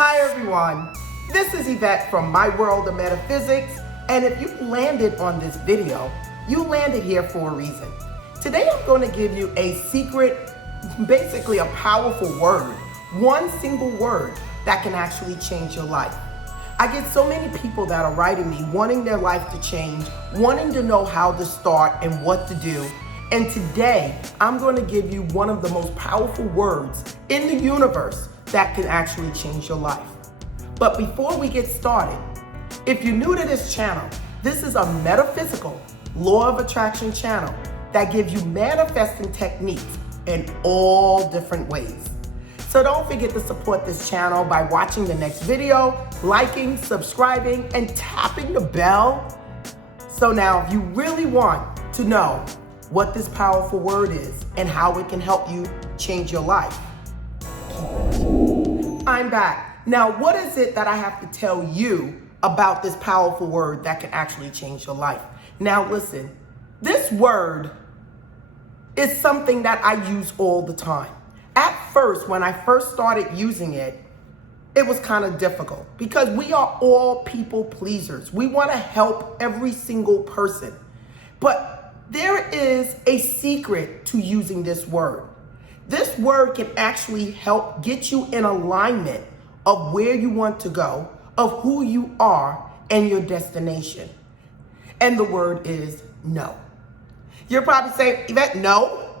Hi everyone, this is Yvette from My World of Metaphysics, and if you landed on this video, you landed here for a reason. Today I'm going to give you a secret, basically a powerful word, one single word that can actually change your life. I get so many people that are writing me wanting their life to change, wanting to know how to start and what to do. And today I'm going to give you one of the most powerful words in the universe that can actually change your life. But before we get started, if you're new to this channel, this is a metaphysical law of attraction channel that gives you manifesting techniques in all different ways. So don't forget to support this channel by watching the next video, liking, subscribing, and tapping the bell. So now if you really want to know what this powerful word is and how it can help you change your life, I'm back. Now, what is it that I have to tell you about this powerful word that can actually change your life? Now, listen, this word is something that I use all the time. At first, when I first started using it, it was kind of difficult because we are all people pleasers. We want to help every single person. But there is a secret to using this word. This word can actually help get you in alignment of where you want to go, of who you are, and your destination. And the word is no. You're probably saying, Yvette, no?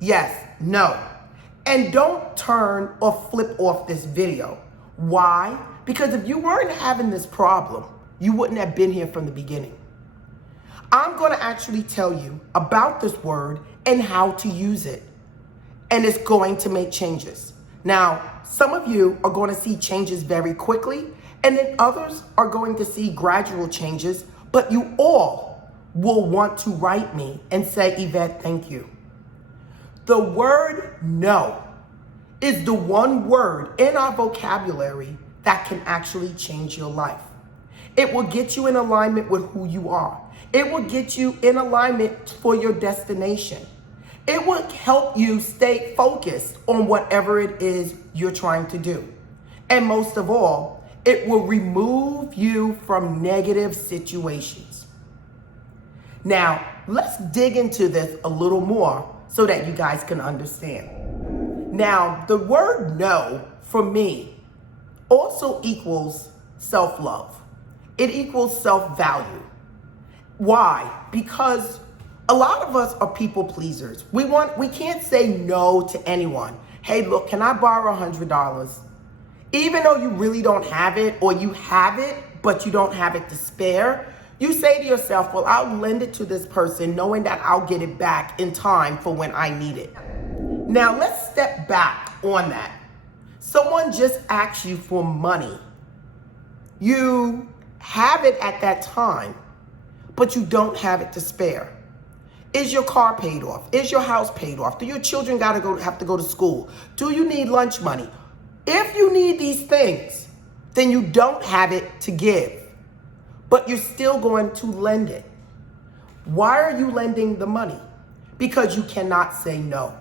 Yes, no. And don't turn or flip off this video. Why? Because if you weren't having this problem, you wouldn't have been here from the beginning. I'm going to actually tell you about this word and how to use it. And it's going to make changes. Now, some of you are going to see changes very quickly, and then others are going to see gradual changes, but you all will want to write me and say, Yvette, thank you. The word no is the one word in our vocabulary that can actually change your life. It will get you in alignment with who you are. It will get you in alignment for your destination. It will help you stay focused on whatever it is you're trying to do. And most of all, it will remove you from negative situations. Now, let's dig into this a little more so that you guys can understand. Now, the word no for me also equals self-love. It equals self-value. Why? Because a lot of us are people pleasers. We can't say no to anyone. Hey, look, can I borrow $100? Even though you really don't have it, or you have it, but you don't have it to spare, you say to yourself, well, I'll lend it to this person knowing that I'll get it back in time for when I need it. Now, let's step back on that. Someone just asks you for money. You have it at that time, but you don't have it to spare. Is your car paid off? Is your house paid off? Do your children have to go to school? Do you need lunch money? If you need these things, then you don't have it to give, but you're still going to lend it. Why are you lending the money? Because you cannot say no.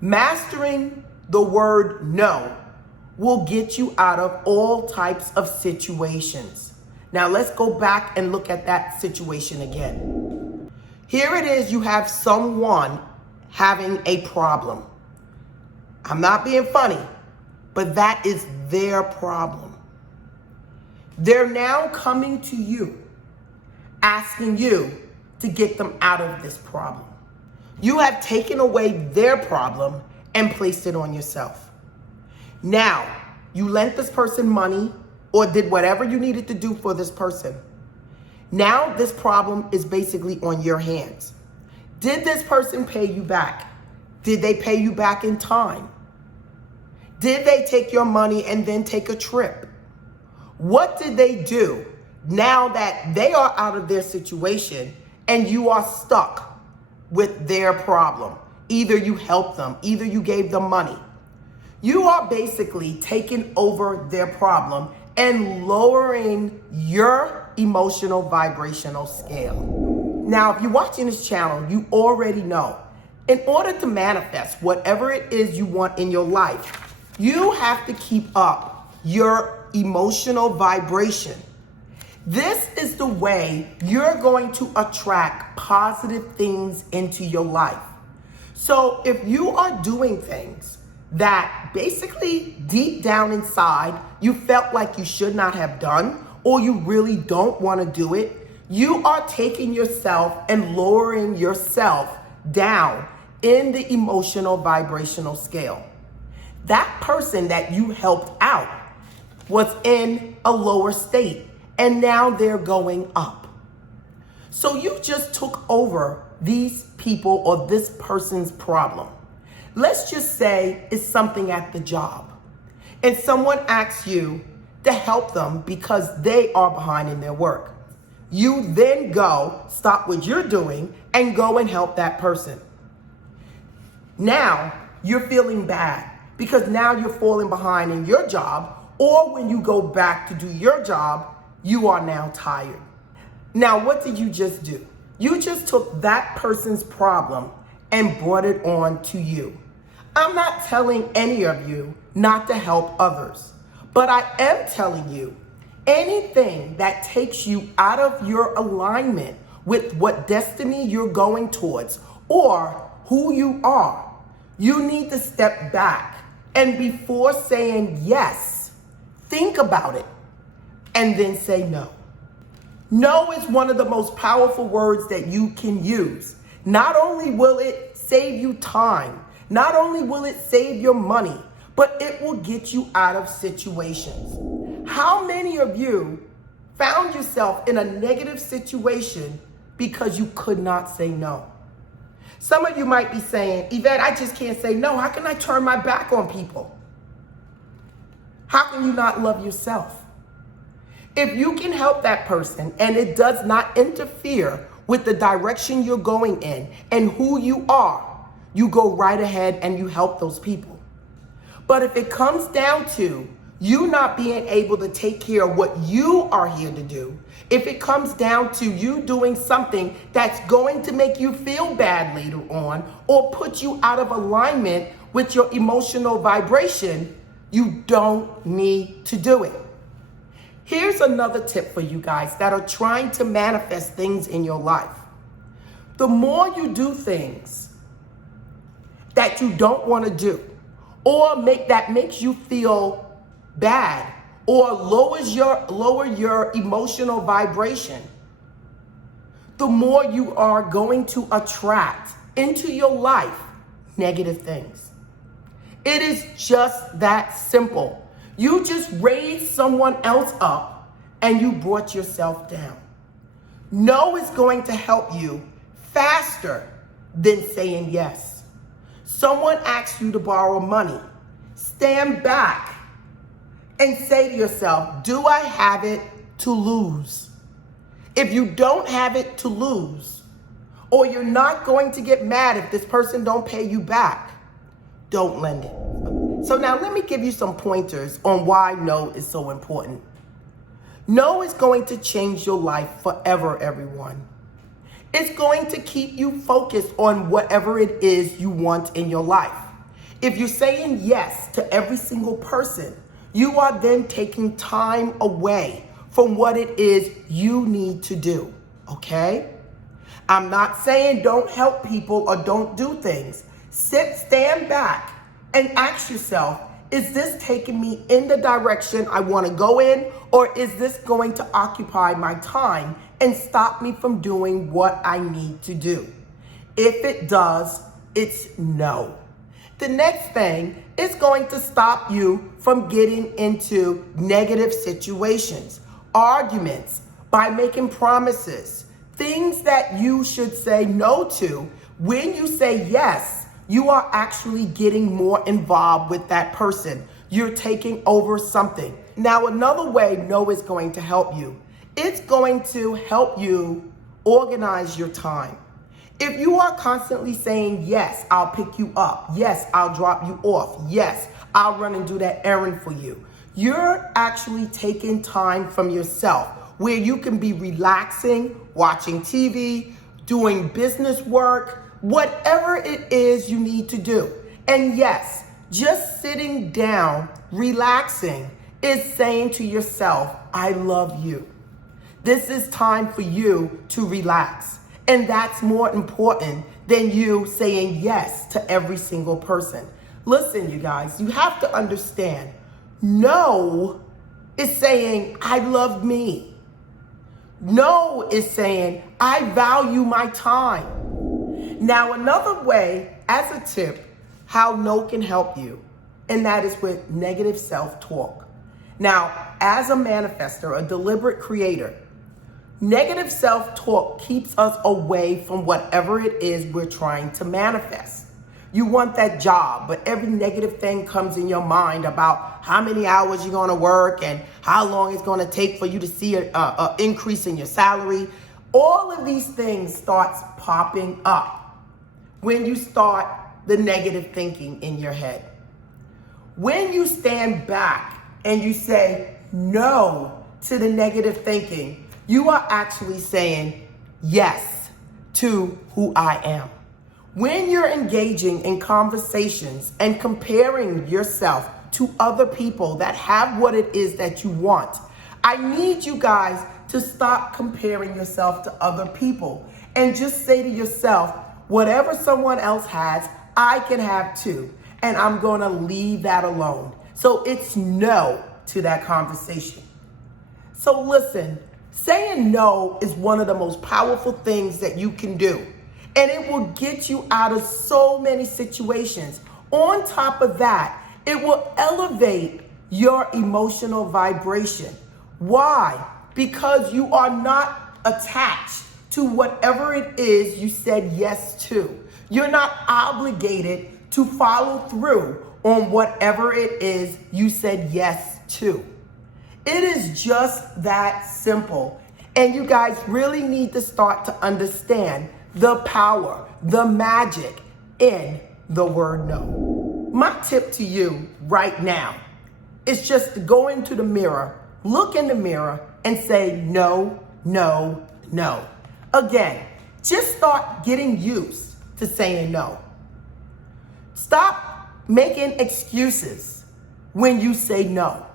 Mastering the word no will get you out of all types of situations. Now let's go back and look at that situation again. Here it is, you have someone having a problem. I'm not being funny, but that is their problem. They're now coming to you, asking you to get them out of this problem. You have taken away their problem and placed it on yourself. Now, you lent this person money or did whatever you needed to do for this person. Now this problem is basically on your hands. Did this person pay you back? Did they pay you back in time? Did they take your money and then take a trip? What did they do now that they are out of their situation and you are stuck with their problem? Either you helped them, either you gave them money. You are basically taking over their problem and lowering your emotional vibrational scale. Now, if you're watching this channel, you already know, in order to manifest whatever it is you want in your life, you have to keep up your emotional vibration. This is the way you're going to attract positive things into your life. So if you are doing things that basically deep down inside you felt like you should not have done, or you really don't want to do it, you are taking yourself and lowering yourself down in the emotional vibrational scale. That person that you helped out was in a lower state, and now they're going up. So you just took over these people or this person's problem. Let's just say it's something at the job, and someone asks you to help them because they are behind in their work. You then go, stop what you're doing, and go and help that person. Now you're feeling bad because now you're falling behind in your job, or when you go back to do your job, you are now tired. Now, what did you just do? You just took that person's problem and brought it on to you. I'm not telling any of you not to help others, but I am telling you anything that takes you out of your alignment with what destiny you're going towards or who you are, you need to step back, and before saying yes, think about it and then say no. No is one of the most powerful words that you can use. Not only will it save you time, not only will it save your money, but it will get you out of situations. How many of you found yourself in a negative situation because you could not say no? Some of you might be saying, Yvette, I just can't say no. How can I turn my back on people? How can you not love yourself? If you can help that person and it does not interfere with the direction you're going in and who you are, you go right ahead and you help those people. But if it comes down to you not being able to take care of what you are here to do, if it comes down to you doing something that's going to make you feel bad later on or put you out of alignment with your emotional vibration, you don't need to do it. Here's another tip for you guys that are trying to manifest things in your life. The more you do things that you don't want to do, or makes you feel bad, or lower your emotional vibration, the more you are going to attract into your life negative things. It is just that simple. You just raised someone else up and you brought yourself down. No is going to help you faster than saying yes. Someone asks you to borrow money. Stand back and say to yourself, do I have it to lose? If you don't have it to lose, or you're not going to get mad if this person don't pay you back, don't lend it. So now let me give you some pointers on why no is so important. No is going to change your life forever, everyone. It's going to keep you focused on whatever it is you want in your life. If you're saying yes to every single person, you are then taking time away from what it is you need to do, okay? I'm not saying don't help people or don't do things. Stand back and ask yourself, is this taking me in the direction I want to go in, or is this going to occupy my time and stop me from doing what I need to do? If it does, it's no. The next thing is going to stop you from getting into negative situations, arguments, by making promises, things that you should say no to. When you say yes, you are actually getting more involved with that person. You're taking over something. Now, another way no is going to help you, it's going to help you organize your time. If you are constantly saying, yes, I'll pick you up. Yes, I'll drop you off. Yes, I'll run and do that errand for you. You're actually taking time from yourself where you can be relaxing, watching TV, doing business work, whatever it is you need to do. And yes, just sitting down, relaxing is saying to yourself, I love you. This is time for you to relax. And that's more important than you saying yes to every single person. Listen, you guys, you have to understand, no is saying, I love me. No is saying, I value my time. Now, another way, as a tip, how no can help you, and that is with negative self-talk. Now, as a manifester, a deliberate creator, negative self-talk keeps us away from whatever it is we're trying to manifest. You want that job, but every negative thing comes in your mind about how many hours you're going to work and how long it's going to take for you to see an increase in your salary. All of these things starts popping up when you start the negative thinking in your head. When you stand back and you say no to the negative thinking, you are actually saying yes to who I am. When you're engaging in conversations and comparing yourself to other people that have what it is that you want, I need you guys to stop comparing yourself to other people and just say to yourself, whatever someone else has, I can have too. And I'm going to leave that alone. So it's no to that conversation. So listen, saying no is one of the most powerful things that you can do. And it will get you out of so many situations. On top of that, it will elevate your emotional vibration. Why? Because you are not attached to whatever it is you said yes to. You're not obligated to follow through on whatever it is you said yes to. It is just that simple. And you guys really need to start to understand the power, the magic in the word no. My tip to you right now is just to go into the mirror, look in the mirror and say no, no, no. Again, just start getting used to saying no. Stop making excuses when you say no.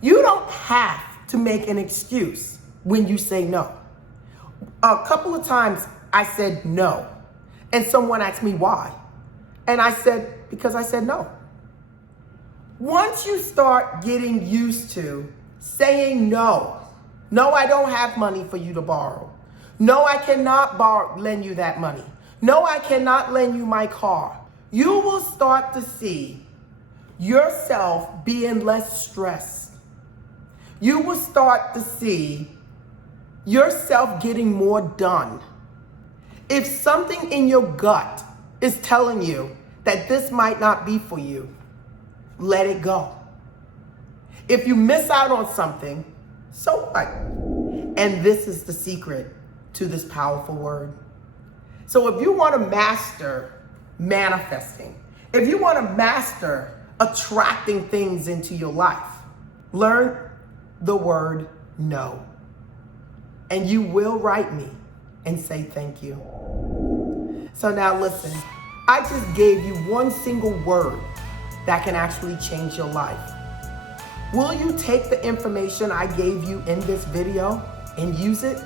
You don't have to make an excuse when you say no. A couple of times I said no, and someone asked me why. And I said, because I said no. Once you start getting used to saying no, no, I don't have money for you to borrow. No, I cannot lend you that money. No, I cannot lend you my car. You will start to see yourself being less stressed. You will start to see yourself getting more done. If something in your gut is telling you that this might not be for you, let it go. If you miss out on something, so what? And this is the secret to this powerful word. So if you want to master manifesting, if you want to master attracting things into your life, learn the word no. And you will write me and say thank you. So now listen, I just gave you one single word that can actually change your life. Will you take the information I gave you in this video and use it?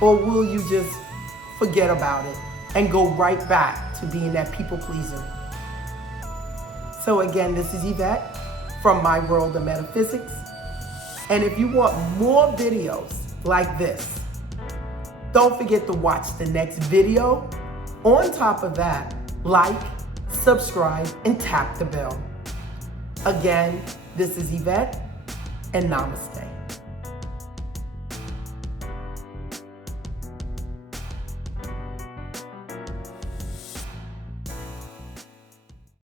Or will you just forget about it and go right back to being that people pleaser? So again, this is Yvette from My World of Metaphysics. And if you want more videos like this, don't forget to watch the next video. On top of that, like, subscribe, and tap the bell. Again, this is Yvette, and namaste.